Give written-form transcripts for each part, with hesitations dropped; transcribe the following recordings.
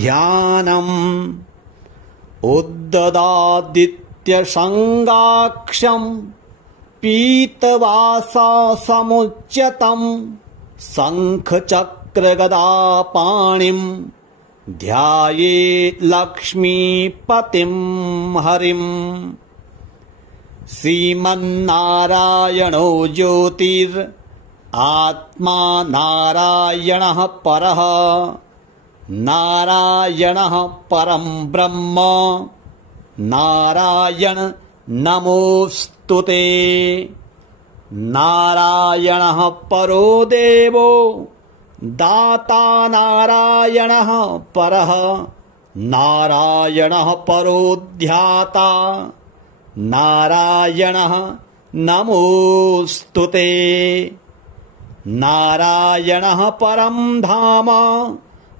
ध्यानम् उद्ददादित्यसङ्गाक्षम् पीतवाससमुच्यतम् शङ्खचक्रगदापाणिम् ध्याये लक्ष्मीपतिं हरिम्। श्रीमन्नारायणो ज्योतिर् आत्मा नारायणः परः नारायणः परं ब्रह्म नारायण नमोस्तुते। नारायणः परो देवो दाता नारायणः परः नारायणः परो ध्याता नारायणः नमोस्तुते। नारायणः परं धाम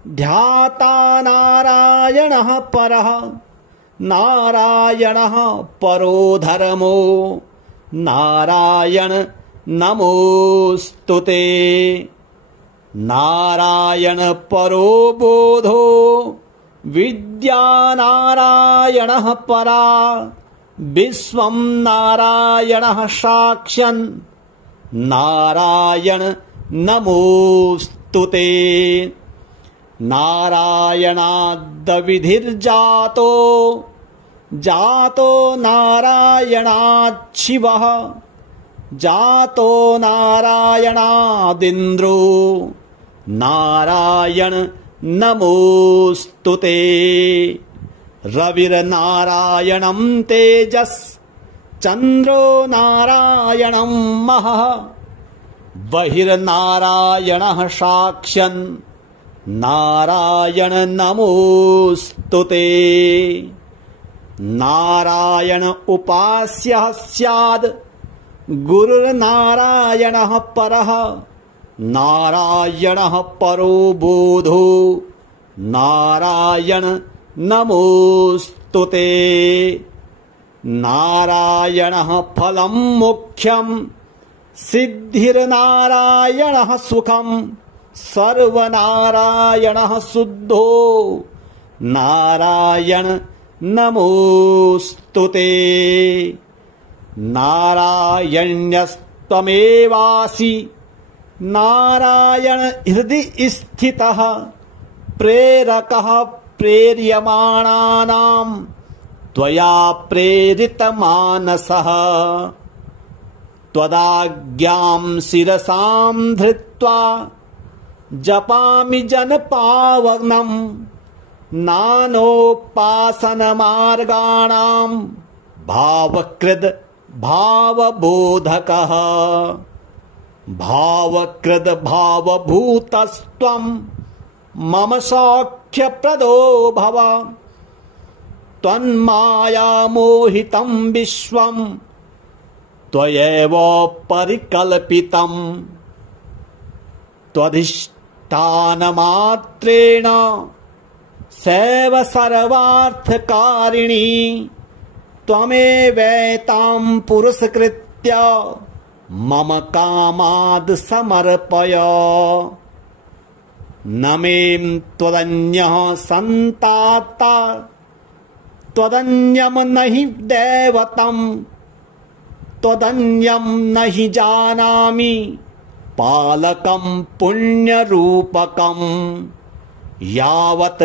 ध्याता नारायणः परः नारायणः परो धर्मो नारायण नमोस्तुते। नारायण परो बोधो विद्या नारायणः परा विश्वं नारायणः साक्षन् नारायण नमोस्तुते। नारायणाद्विधिर्जातो जातो नारायणात् शिवः जातो नारायणादिन्द्रो नारायण नमोस्तुते। रविर्नारायणं तेजस् चन्द्रो नारायणं महः बहिर्नारायणः साक्षन् नारायण नमोस्तुते। नारायण उपास्यः स्याद् गुरुर्नारायणः परः नारायणः परो बोधो नारायण नमोस्तुते। नारायणः फलं मोक्षं सिद्धिर्नारायणः सुखं सर्वनारायणः शुद्धो नारायण नमोस्तुते। नारायण्यस्त्वमेवासि नारायण हृदि स्थितः प्रेरकः प्रेर्यमाणानां त्वया प्रेरितमानसः त्वदाज्ञां शिरसां धृत्वा जपामि जनपावनम् नानोपासनमार्गाणां भावकृद् भावबोधकः भावकृद् भावभूतस्त्वं मम सौख्यप्रदो भव त्वन्मायामोहितं विश्वं त्वयैव परिकल्पितम् त्वधिष्ठानमात्रेण सैव सर्वार्थकारिणी त्वमेवैतां पुरस्कृत्य मम कामाद् समर्पय। न मे त्वदन्यः सन्ताता त्वदन्यं न हि दैवतं त्वदन्यं न हि जानामि पालकं पुण्यरूपकम् यावत्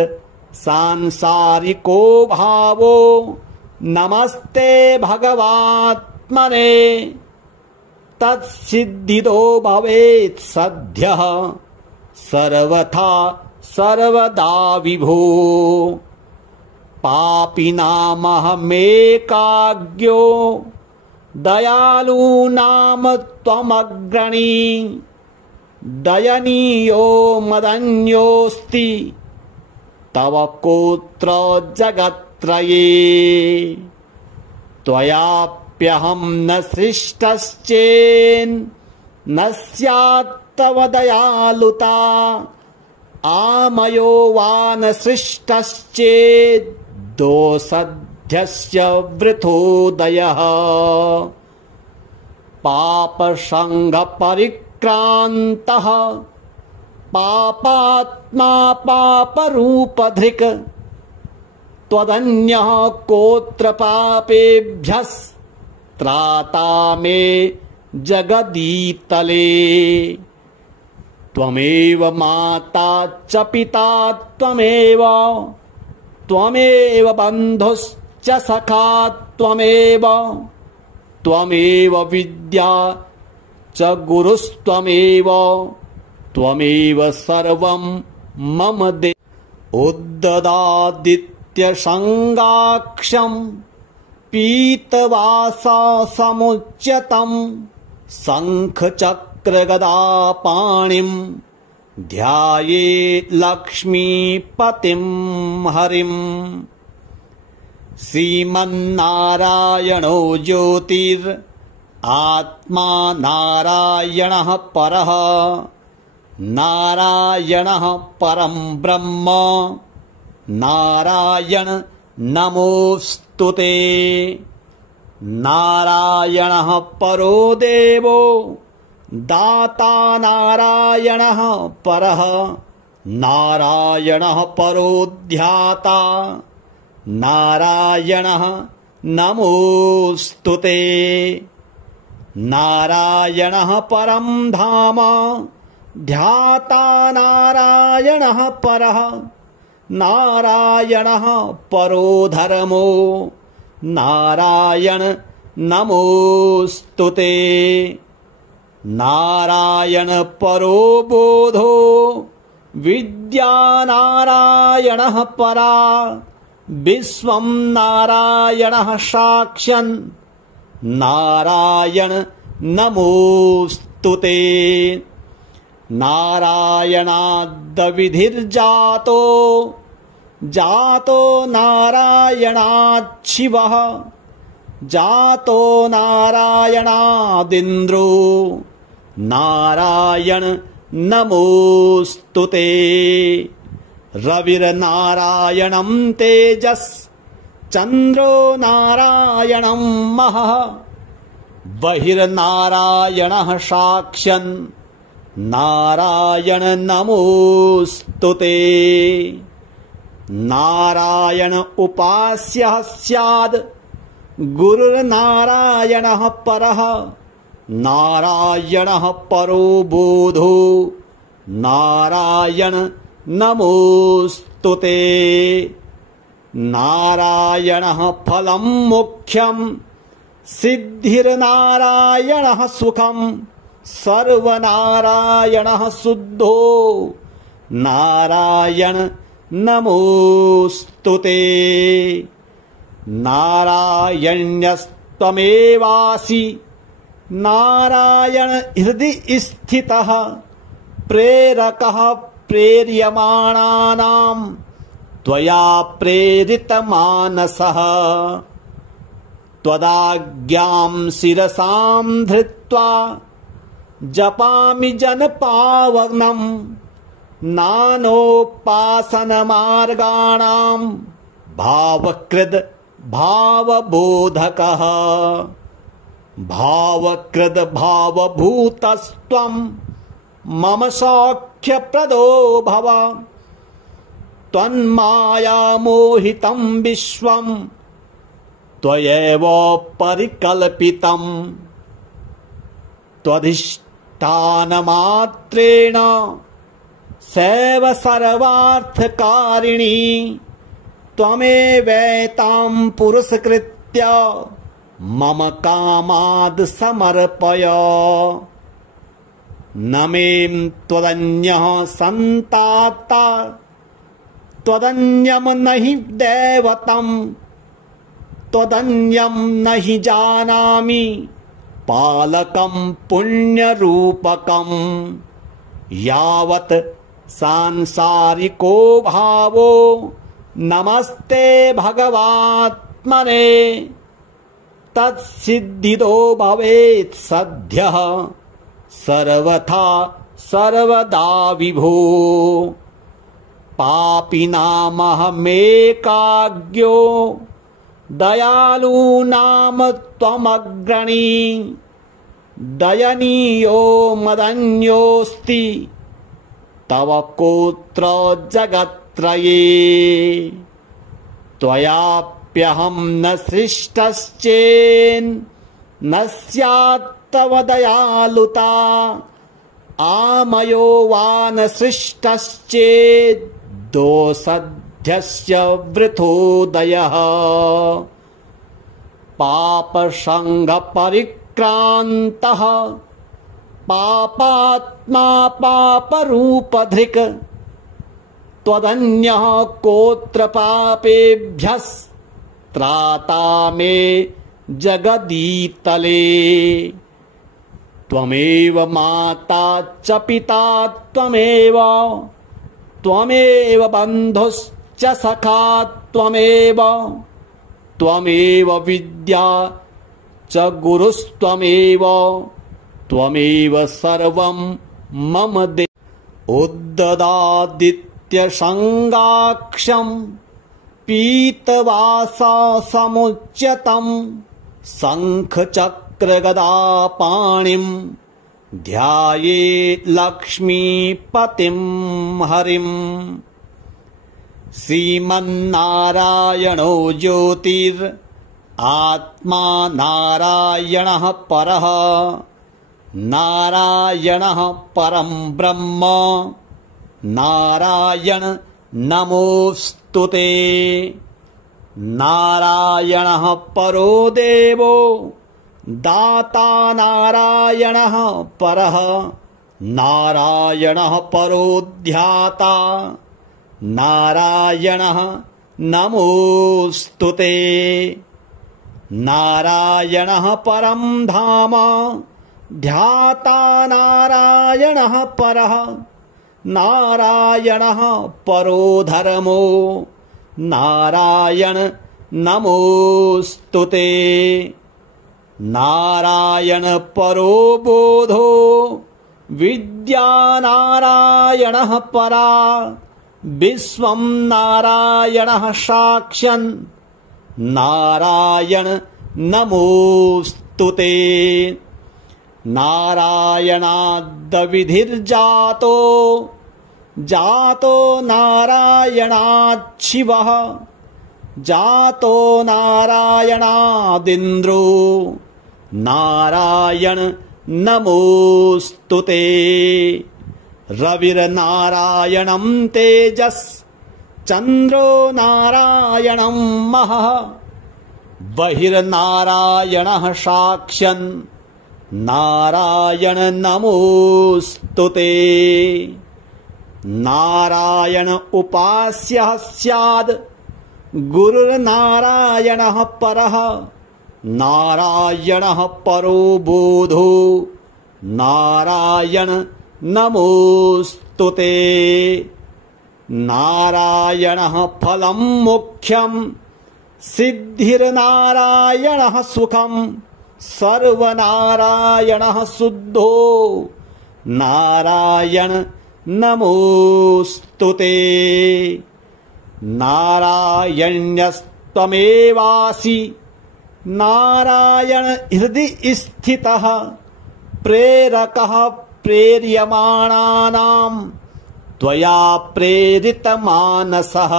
सांसारिको भावो नमस्ते भगवात्मने तत्सिद्धिदो भवेत् सद्यः सर्वथा सर्वदा विभो। पापिनामहमेकाज्ञो दयालूनां त्वमग्रणी दयनीयो मदन्योऽस्ति तव कोत्र जगत्त्रये। त्वयाप्यहं न सृष्टश्चेन्न स्यात् तव दयालुता आमयो वा न सृष्टश्चेत् दोषध्यस्य वृथोदयः। पापसङ्गपरिक्रान्तः पापात्मा पापरूपधृक् त्वदन्यः कोऽत्र पापेभ्यस्त्राता मे जगदीतले। त्वमेव माता च पिता त्वमेव, त्वमेव बन्धुश्च सखा त्वमेव, त्वमेव विद्या च गुरुस्त्वमेव, त्वमेव सर्वं मम देव। उद्ददादित्यसङ्गाक्षं पीतवाससमुच्यतं शङ्खचक्रगदापाणिं ध्यायेत् लक्ष्मीपतिं हरिम्। श्रीमन्नारायणो ज्योतिरात्मा नारायणः परः, नारायणः परं ब्रह्म, नारायण नमोऽस्तुते। नारायणः परो देवो दाता, नारायणः परः, नारायणः परो ध्याता, नारायणः नमोऽस्तुते। नारायणः परं धाम, ध्याता नारायणः परः, नारायणः परो धर्मो, नारायण नमोऽस्तुते। नारायण परो बोधो विद्या, नारायणः परा, विश्वं नारायणः साक्ष्यन्, नारायण नमोऽस्तुते। नारायणाद्विधिर्जातो, जातो नारायणात् शिवः, जातो नारायणादिन्द्रो, नारायण नमोऽस्तुते। रविर्नारायणं तेजस्, चन्द्रो नारायणं महः, बहिर्नारायणः साक्ष्यन्, नारायण नमोऽस्तुते। नारायण उपास्यः स्याद्, गुरुर्नारायणः परः, नारायणः परो बोधो, नारायण नमोऽस्तुते। नारायणः फलं मोक्षं, सिद्धिर्नारायणः सुखं, सर्वनारायणः शुद्धो, नारायण नमोऽस्तुते। नारायण्यस्त्वमेवासि, नारायण हृदि स्थितः, प्रेरकः प्रेर्यमाणानां त्वया प्रेरितमानसः। त्वदाज्ञां शिरसां धृत्वा जपामि जनपावनं, नानोपासनमार्गाणां भावकृद् भावबोधकः। भावकृद् भावभूतस्त्वं मम सौख्यप्रदो भव, त्वन्मायामोहितं विश्वं त्वयैव परिकल्पितम्। त्वधिष्ठानमात्रेण सैव सर्वार्थकारिणी, त्वमेवैतां पुरस्कृत्य मम कामाद् समर्पय। न मे त्वदन्यः सन्ताता, त्वदन्यं न हि दैवतं, त्वदन्यं न हि जानामि पालकं पुण्यरूपकं। यावत् सांसारिको भावो नमस्ते भगवात्मने, तत्सिद्धिदो भवेत् सद्यः सर्वथा सर्वदा विभो। पापिनामहमेकाज्ञो दयालूनां त्वमग्रणी, दयनीयो मदन्योऽस्ति तव कोत्र जगत्त्रये त्वयाप्यहं न सृष्टश्चेन्न स्यात् तव दयालुता आमयो वा न सृष्टश्चेत् दोषध्यस्य वृथोदयः पापसङ्गपरिक्रान्तः पापात्मा पापरूपधृक् त्वदन्यः कोत्र पापेभ्यस्त्राता मे जगदीतले त्वमेव माता च पिता त्वमेव त्वमेव बन्धुश्च सखा त्वमेव त्वमेव विद्या च गुरुस्त्वमेव त्वमेव सर्वं मम देव उद्ददादित्यसङ्गाक्षं पीतवाससमुच्यतं शङ्खचक्रगदापाणिं ध्याये लक्ष्मीपतिं हरिम् श्रीमन्नारायणो ज्योतिरात्मा नारायणः परः नारायणः परं ब्रह्म नारायण नमोऽस्तुते नारायणः परो देवो दाता नारायणः परः नारायणः परो ध्याता नारायणः नमोऽस्तुते नारायणः परं धाम ध्याता नारायणः परः नारायणः परो धर्मो नारायण नमोऽस्तुते नारायण परो बोधो विद्या नारायणः परा विश्वं नारायणः साक्ष्यन् नारायण नमोऽस्तुते नारायणाद्विधिर्जातो जातो नारायणात् शिवः जातो नारायणादिन्द्रो नारायण नमोऽस्तुते रविर्नारायणं तेजस् चन्द्रो नारायणं महः बहिर्नारायणः साक्ष्यन् नारायण नमोऽस्तुते नारायण उपास्यः स्याद् गुरुर्नारायणः परः नारायणः परो बोधो नारायण नमोऽस्तुते नारायणः फलं मुख्यं सिद्धिर्नारायणः सुखं सर्वनारायणः शुद्धो नारायण नमोऽस्तुते नारायण्यस्त्वमेवासि नारायण हृदि स्थितः प्रेरकः प्रेर्यमाणानां त्वया प्रेरितमानसः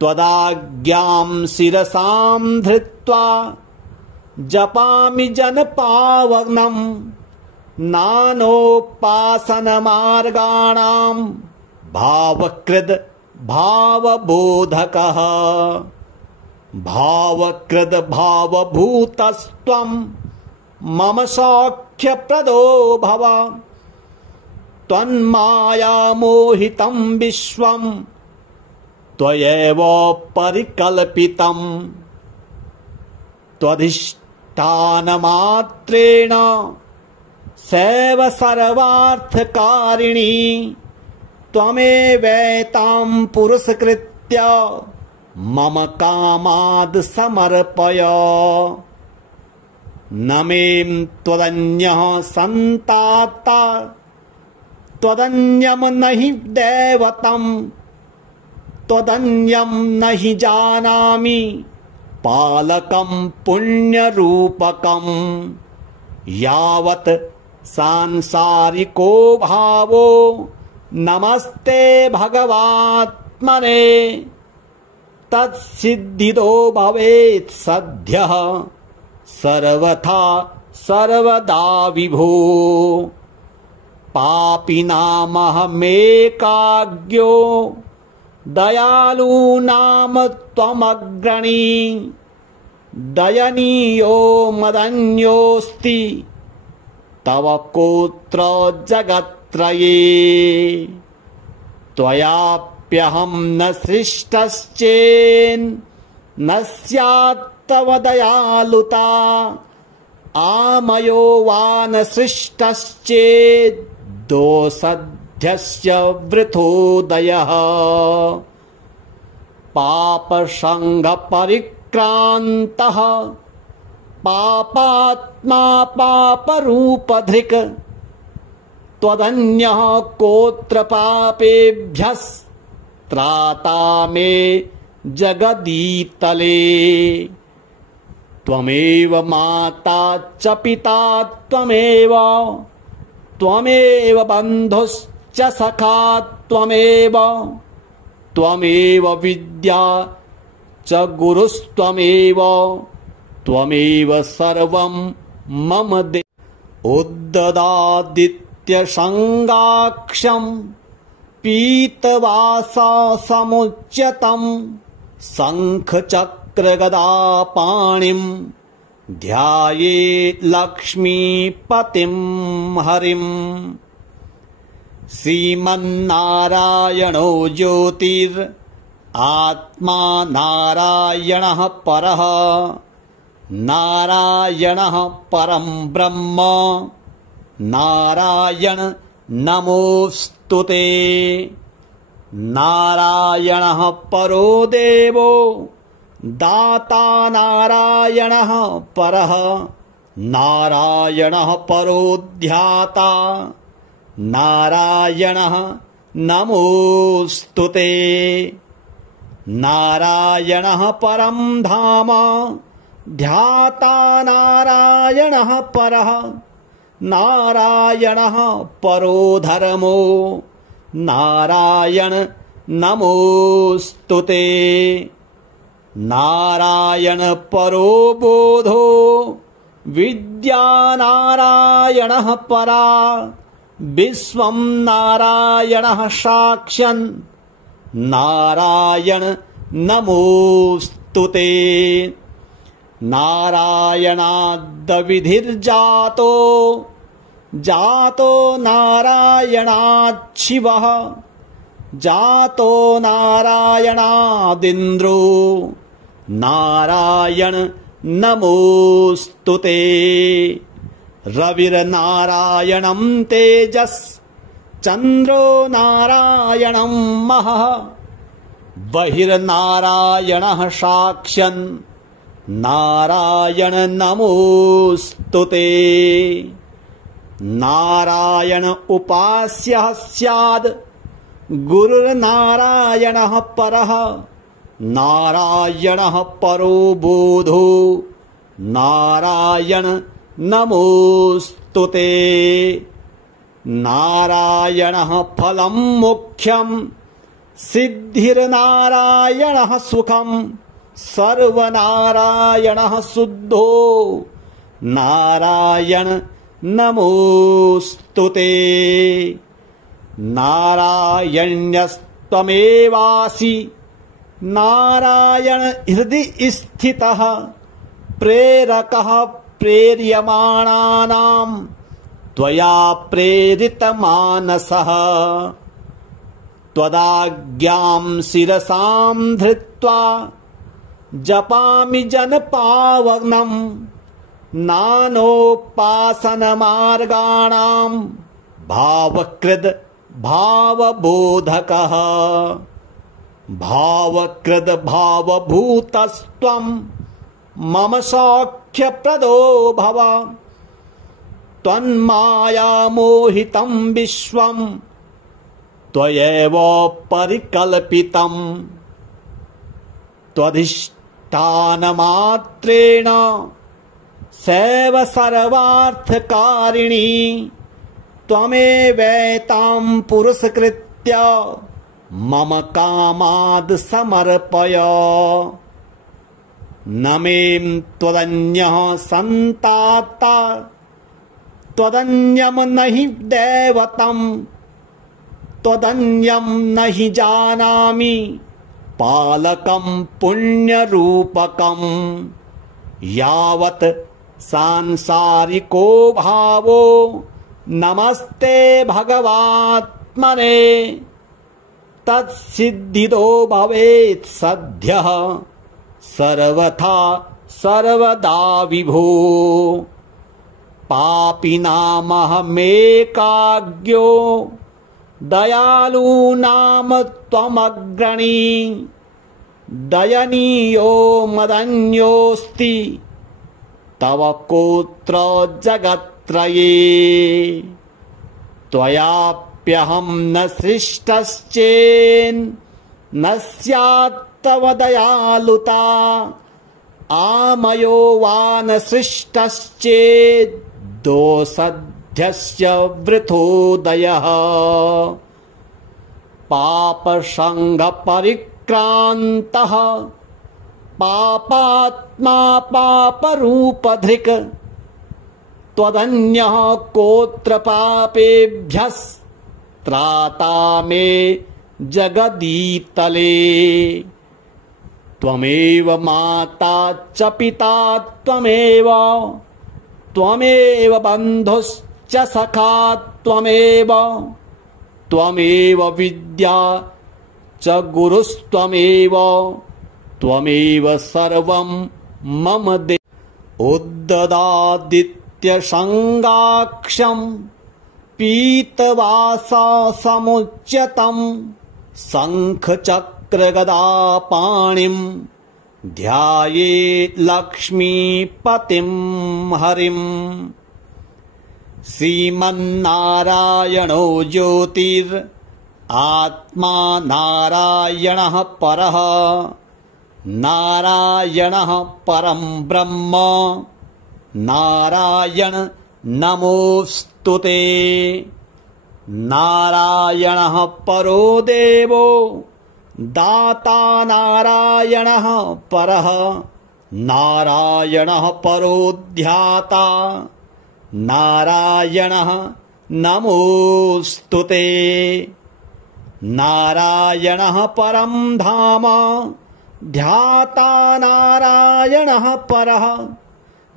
त्वदाज्ञां शिरसां धृत्वा जपामि जनपावनं नानोपासनमार्गाणां भावकृद् भावबोधकः भावकृद् भावभूतस्त्वं मम सौख्यप्रदो भव त्वन्मायामोहितं विश्वं त्वयैव परिकल्पितं त्वधिष्ठानमात्रेण सैव सर्वार्थकारिणी त्वमेवैतां पुरस्कृत्य मम कामाद् समर्पय न मे त्वदन्यः सन्ताता त्वदन्यं न हि दैवतं त्वदन्यं न हि जानामि पालकं पुण्यरूपकं यावत् सांसारिको भावो नमस्ते भगवात्मने तत्सिद्धिदो भवेत् सद्यः सर्वथा सर्वदा विभो पापिनामहमेकाज्ञो दयालूनाम त्वमग्रणी दयनीयो मदन्योऽस्ति तव कोत्र जगत्त्रये त्वयाप्यहं न सृष्टश्चेन्न स्यात्तव दयालुता आमयो वा न सृष्टश्चेद् दोषध्यस्य वृथोदयः पापसङ्गपरिक्रान्तः पापात्मा पापरूपधृक् त्वदन्यः कोत्र पापेभ्यस्त्राता मे जगदीतले त्वमेव माता च पिता त्वमेव त्वमेव बन्धुश्च सखा त्वमेव त्वमेव विद्या च गुरुस्त्वमेव त्वमेव सर्वं मम दे उद्ददादित्यसङ्गाक्षं पीतवाससमुच्यतं शङ्खचक्रगदापाणिं ध्याये लक्ष्मीपतिं हरिम् श्रीमन्नारायणो ज्योतिरात्मा नारायणः परः नारायणः परं ब्रह्म नारायण नमोऽस्तुते नारायणः परो देवो दाता नारायणः परः नारायणः परो ध्याता नारायणः नमोऽस्तुते नारायणः परं धाम ध्याता नारायणः परः नारायणः परो धर्मो नारायण नमोऽस्तुते नारायण परो बोधो विद्या नारायणः परा विश्वं नारायणः साक्ष्यन् नारायण नमोऽस्तुते नारायणाद्विधिर्जातो जातो नारायणात् शिवः जातो नारायणादिन्द्रो नारायण नमोऽस्तुते रविर्नारायणं तेजस् चन्द्रो नारायणं महः बहिर्नारायणः साक्ष्यन् नारायण नमोऽस्तुते नारायण उपास्यः स्याद् गुरुर्नारायणः परः नारायणः परो बोधो नारायण नमोऽस्तुते नारायणः फलं मोक्षं सिद्धिर्नारायणः सुखं सर्वनारायणः शुद्धो नारायण नमोऽस्तुते नारायण्यस्त्वमेवासि नारायण हृदि स्थितः प्रेरकः प्रेर्यमाणानां त्वया प्रेरितमानसः त्वदाज्ञां शिरसां धृत्वा जपामि जनपावनं नानोपासनमार्गाणां भावकृद् भावबोधकः भावकृद् भावभूतस्त्वं मम सौख्यप्रदो भव त्वन्मायामोहितं विश्वं त्वयैव परिकल्पितम् त्वधिष्ठानमात्रेण सैव सर्वार्थकारिणी त्वमेवैतां पुरस्कृत्य मम कामाद् समर्पय। न मे त्वदन्यः सन्ताता त्वदन्यं न हि दैवतं त्वदन्यं न हि जानामि पालकं पुण्यरूपकं। यावत् सांसारिको भावो नमस्ते भगवात्मने तत्सिद्धिदो भवेत् सद्यः सर्वथा सर्वदा विभो। पापिनामहमेकाज्ञो दयालूनां त्वमग्रणी दयनीयो मदन्योऽस्ति तव कोऽत्र जगत्त्रये। त्वयाप्यहं न सृष्टश्चेन्न स्यात् तव दयालुता आमयो वा न सृष्टश्चेत् दोषध्यस्य वृथोदयः। पापसङ्गपरिक्रान्तः पापात्मा पापरूपधृक् त्वदन्यः कोऽत्र पापेभ्यस्त्राता मे जगदीतले। त्वमेव माता च पिता त्वमेव त्वमेव बन्धुश्च सखा त्वमेव त्वमेव विद्या च गुरुस्त्वमेव त्वमेव सर्वं मम देव। उद्ददादित्यसङ्गाक्षं पीतवाससमुच्यतं शङ्खचक्रगदापाणिं ध्यायेत् लक्ष्मीपतिं हरिम्। श्रीमन्नारायणो ज्योतिरात्मा नारायणः परः नारायणः परं ब्रह्म नारायण नमोऽस्तुते। नारायणः परो देवो दाता नारायणः परः नारायणः परो ध्याता नारायणः नमोऽस्तुते। नारायणः परं धाम ध्याता नारायणः परः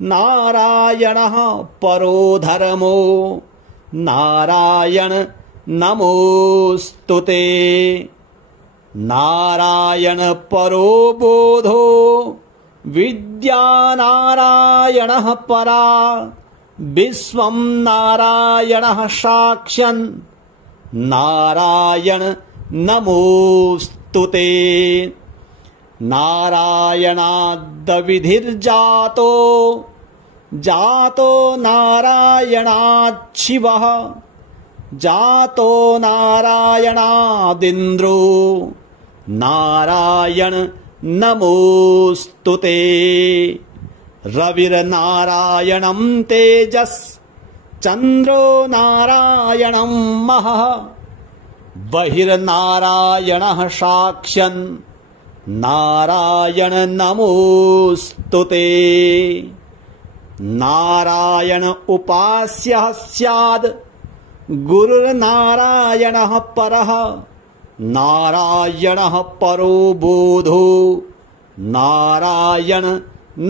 नारायणः परो धर्मो नारायण नमोऽस्तुते। नारायण परो बोधो विद्या नारायणः परा विश्वं नारायणः साक्ष्यन् नारायण नमोऽस्तुते। नारायणाद्विधिर्जातो जातो नारायणात् शिवः जातो नारायणादिन्द्रो नारायण नमोऽस्तुते। रविर्नारायणं तेजस् चन्द्रो नारायणं महः बहिर्नारायणः साक्ष्यन् नारायण नमोऽस्तुते। नारायण उपास्यः स्याद् गुरुर्नारायणः परः नारायणः परो बोधो नारायण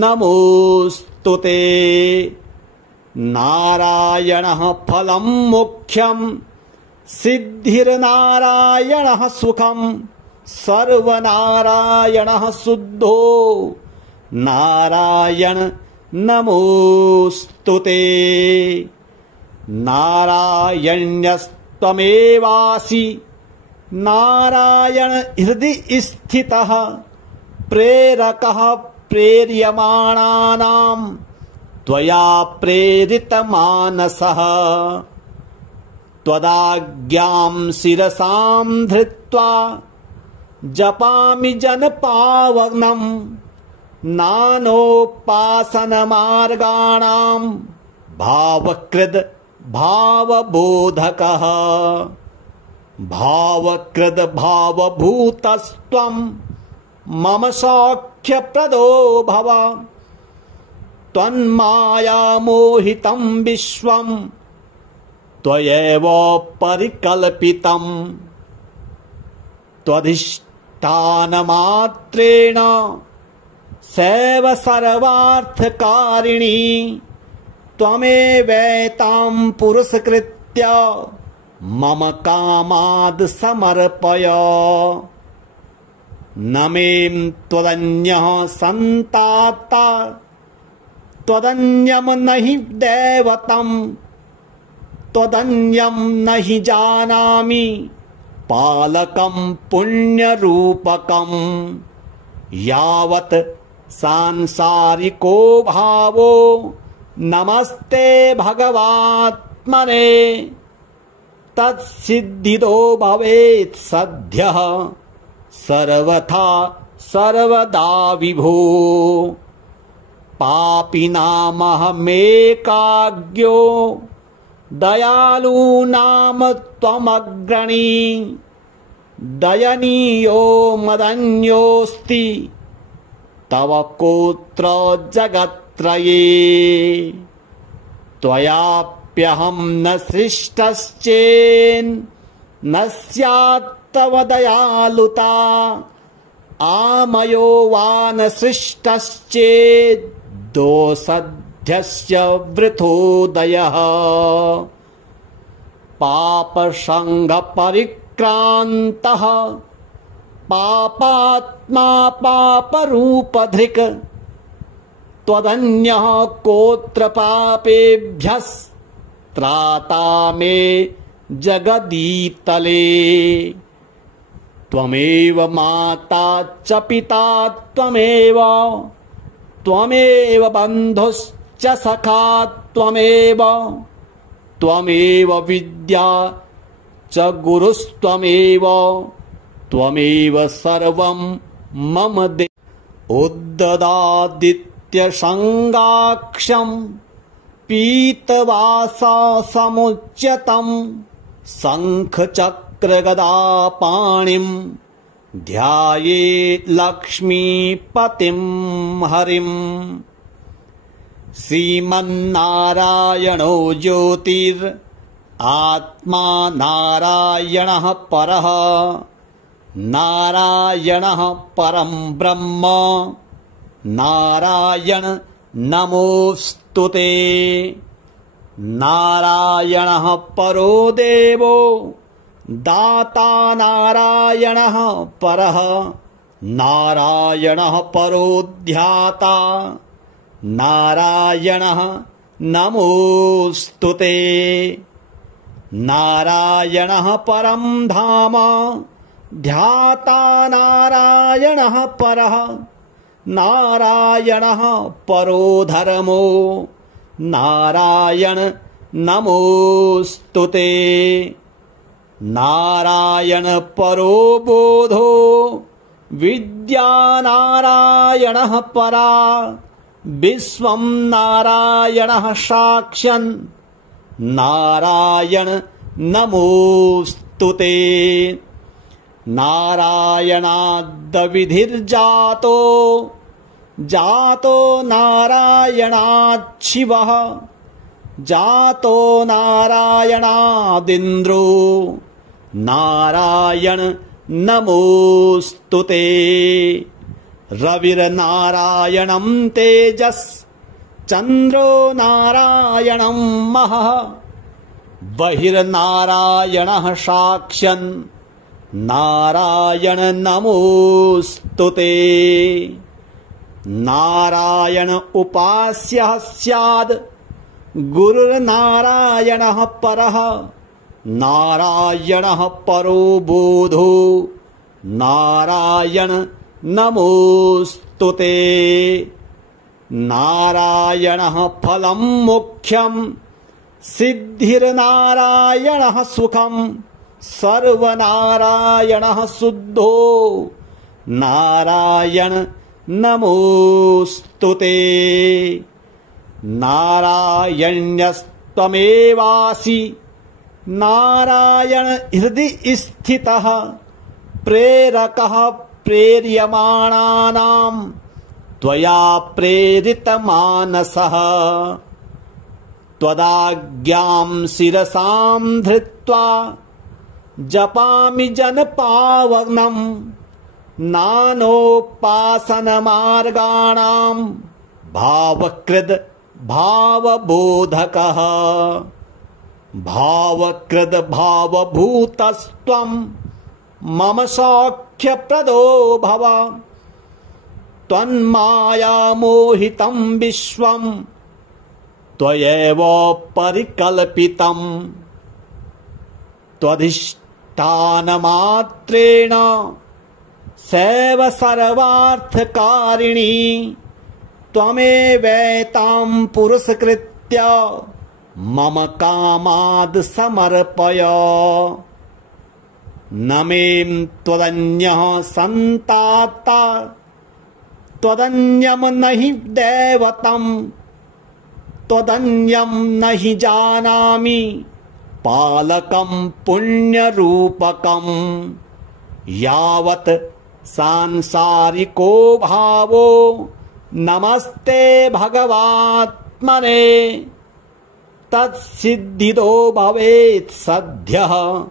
नमोऽस्तुते। नारायणः फलं मुख्यं सिद्धिर्नारायणः सुखं सर्वनारायणः शुद्धो नारायण नमोऽस्तुते। नारायण्यस्त्वमेवासि नारायण हृदि स्थितः प्रेरकः प्रेर्यमाणानां त्वया प्रेरितमानसः। त्वदाज्ञां शिरसां धृत्वा जपामि जनपावनं नानोपासनमार्गाणां भावकृद् भावबोधकः भावकृद् भावभूतस्त्वं मम सौख्यप्रदो भव त्वन्मायामोहितं विश्वं त्वयैव परिकल्पितं त्वधिष्ठानमात्रेण सैव सर्वार्थकारिणी त्वमेवैतां पुरस्कृत्य मम कामाद् समर्पय न मे त्वदन्यः सन्ताता त्वदन्यं न हि दैवतं त्वदन्यं न हि जानामि पालकं पुण्यरूपकं यावत् सांसारिको भावो नमस्ते भगवात्मने तत्सिद्धिदो भवेत् सद्यः सर्वथा सर्वदा विभो पापिनामहमेकाज्ञो दयालूनां त्वमग्रणी दयनीयो मदन्योऽस्ति तव कोत्र जगत्त्रये त्वयाप्यहं न सृष्टश्चेन्न स्यात् तव दयालुता आमयो वा न सृष्टश्चेत् दोषध्यस्य वृथोदयः पापसङ्गपरिक्रान्तः पापात्मा पापरूपधृक् त्वदन्यः कोऽत्र पापेभ्यस्त्राता मे जगदीतले त्वमेव माता च पिता त्वमेव त्वमेव बन्धुश्च सखा त्वमेव त्वमेव विद्या च गुरुस्त्वमेव त्वमेव सर्वं मम दे उद्ददादित्यसङ्गाक्षं पीतवाससमुच्यतं शङ्खचक्रगदापाणिं ध्यायेत् लक्ष्मीपतिं हरिम् श्रीमन्नारायणो ज्योतिरात्मा नारायणः परः नारायणः परं ब्रह्म नारायण नमोऽस्तुते नारायणः परो देवो दाता नारायणः परः नारायणः परो ध्याता नारायणः नमोऽस्तुते नारायणः परं धाम ध्याता नारायणः परः नारायणः परो धर्मो नारायण नमोऽस्तुते नारायण परो बोधो विद्या नारायणः परा विश्वं नारायणः साक्ष्यन् नारायण नमोऽस्तुते नारायणाद्विधिर्जातो जातो नारायणात् शिवः जातो नारायणादिन्द्रो नारायण नमोऽस्तुते रविर्नारायणं तेजस् चन्द्रो नारायणं महः बहिर्नारायणः साक्ष्यन् नारायण नमोऽस्तुते नारायण उपास्यः स्याद् गुरुर्नारायणः परः नारायणः परो बोधो नारायण नमोऽस्तुते नारायणः फलं मोक्षं सिद्धिर्नारायणः सुखं सर्वनारायणः शुद्धो नारायण नमोऽस्तुते। नारायण्यस्त्वमेवासि नारायण हृदि स्थितः प्रेरकः प्रेर्यमाणानां त्वया प्रेरितमानसः। त्वदाज्ञां शिरसां धृत्वा जपामि जनपावनं नानोपासनमार्गाणां भावकृद् भावबोधकः। भावकृद् भावभूतस्त्वं मम सौख्यप्रदो भव। त्वन्मायामोहितं विश्वं त्वयैव परिकल्पितम्। त्वधिष्ठानमात्रेण सैव सर्वार्थकारिणी। त्वमेवैतां पुरस्कृत्य मम कामाद् समर्पय। न मे त्वदन्यः सन्ताता त्वदन्यं न हि दैवतं। त्वदन्यं न हि जानामि पालकं पुण्यरूपकं। यावत् सांसारिको भावो नमस्ते भगवात्मने। तत्सिद्धिदो भवेत् सद्यः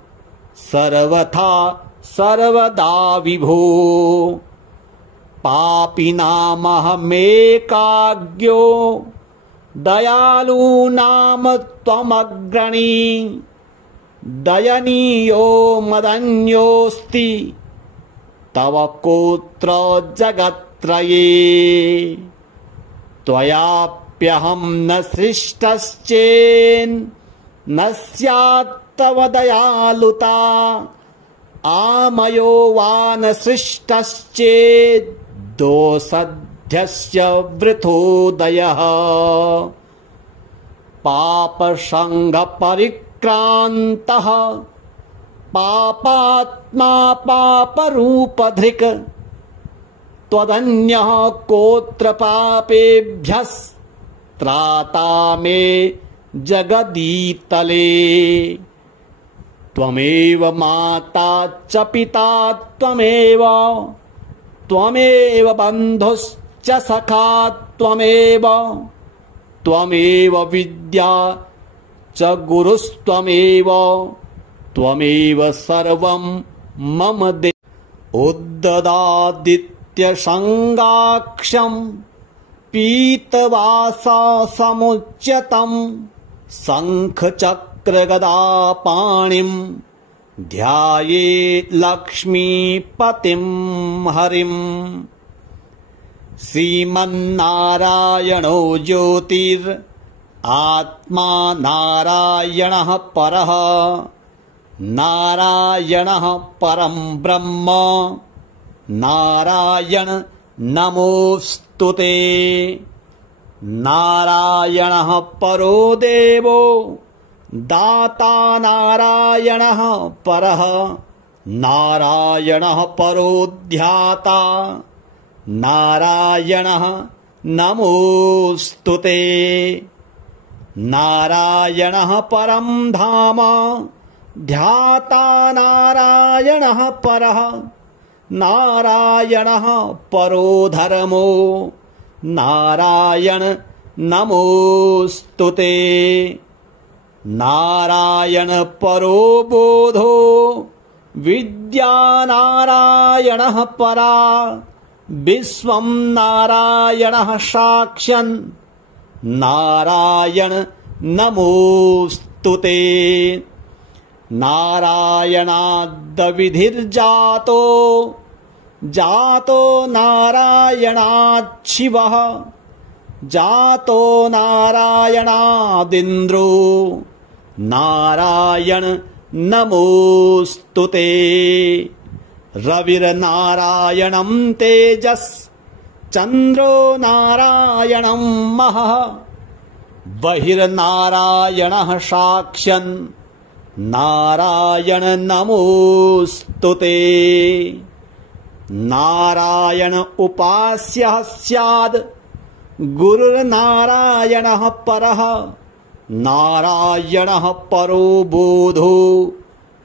सर्वथा सर्वदा विभो। पापिनामहमेकाज्ञो दयालूनां त्वमग्रणी। दयनीयो मदन्योऽस्ति तव कोऽत्र जगत्त्रये। त्वयाप्यहं न सृष्टश्चेन्न स्यात् तव दयालुता। आमयो वा न सृष्टश्चेत् दोषध्यस्य वृथोदयः। पापसङ्गपरिक्रान्तः पापात्मा पापरूपधृक्। त्वदन्यः कोऽत्र पापेभ्यस्त्राता मे जगदीतले। त्वमेव माता च पिता त्वमेव। त्वमेव बन्धुश्च सखा त्वमेव। त्वमेव विद्या च गुरुस्त्वमेव। त्वमेव सर्वं मम देव। उद्ददादित्यसङ्गाक्षं पीतवाससमुच्यतं शङ्खचक्रगदापाणिं ध्यायेत् लक्ष्मीपतिं हरिम्। श्रीमन्नारायणो ज्योतिरात्मा नारायणः परः। नारायणः परं ब्रह्म। नारायण नमोऽस्तुते। नारायणः परो देवो दाता। नारायणः परः। नारायणः परो ध्याता। नारायणः नमोऽस्तुते। नारायणः परं धाम ध्याता। नारायणः परः। नारायणः परो धर्मो। नारायण नमोऽस्तुते। नारायण परो बोधो विद्या। नारायणः परा। विश्वं नारायणः साक्ष्यन्। नारायण नमोऽस्तुते। नारायणाद्विधिर्जातो जातो नारायणात् शिवः। जातो नारायणादिन्द्रो। नारायण नमोऽस्तुते। रविर्नारायणं तेजस् चन्द्रो नारायणं महः। बहिर्नारायणः साक्ष्यन्। नारायण नमोऽस्तुते। नारायण उपास्यः स्याद् गुरुर्नारायणः परः नारायणः परो बोधो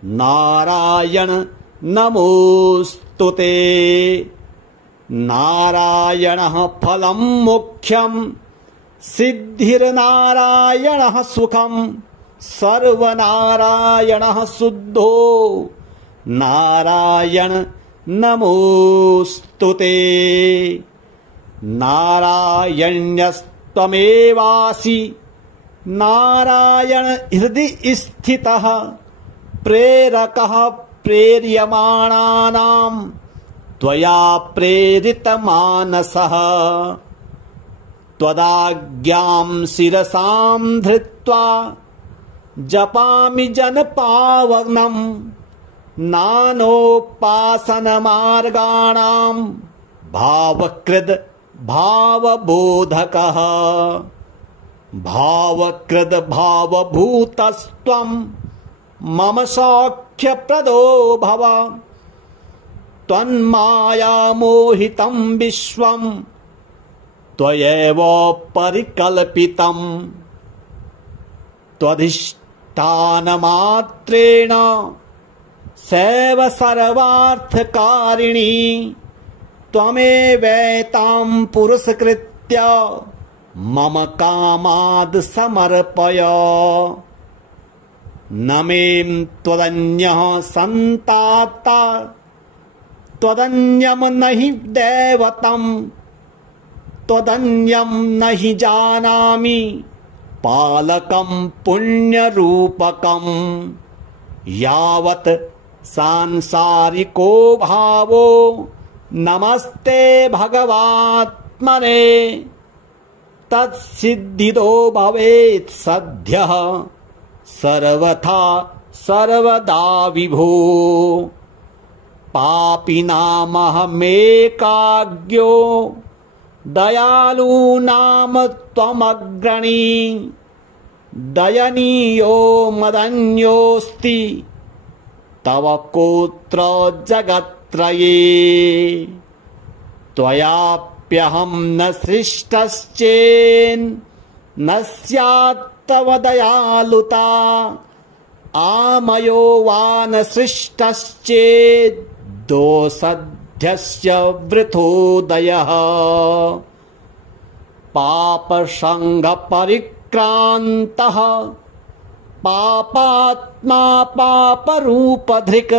नारायण नमोस्तुते। नारायणः फलं मोक्षं सिद्धिर्नारायणः सुखं सर्वनारायणः शुद्धो नारायण नमोस्तुते। नारायण्यस्त्वमेवासि नारायण हृदि स्थितः प्रेरकः प्रेर्यमाणानां त्वया प्रेरितमानसः। त्वदाज्ञां शिरसां धृत्वा जपामि जनपावनं नानोपासनमार्गाणां भावकृद् भावबोधकः। भावकृद् भावभूतस्त्वं मम सौख्यप्रदो भव। त्वन्मायामोहितं विश्वं त्वयैव परिकल्पितम्। त्वधिष्ठानमात्रेण सैव सर्वार्थकारिणी त्वमेवैतां पुरस्कृत्य मम कामाद् समर्पय। न मे त्वदन्यः सन्ताता त्वदन्यं न हि दैवतम् त्वदन्यं न हि जानामि पालकं पुण्यरूपकम्। यावत् सांसारिको भावो नमस्ते भगवात्मने तत्सिद्धिदो भवेत् सद्यः सर्वथा सर्वदा विभो। पापिनामहमेकाज्ञो दयालूनां त्वमग्रणी दयनीयो मदन्योऽस्ति तव कोत्र जगत्त्रये। त्वयाप्यहं न सृष्टश्चेन्न स्यात् तव दयालुता आमयो वा न सृष्टश्चेत् दोषध्यस्य वृथोदयः। पापसङ्गपरिक्रान्तः पापात्मा पापरूपधृक्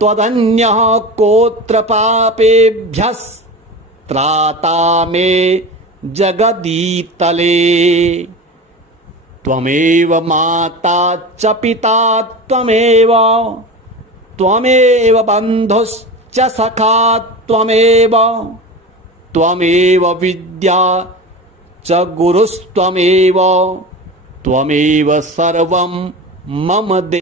त्वदन्यः कोऽत्र पापेभ्यस्त्राता मे जगदीतले। त्वमेव माता च पिता त्वमेव त्वमेव बन्धुश्च सखा त्वमेव त्वमेव विद्या च गुरुस्त्वमेव त्वमेव सर्वं मम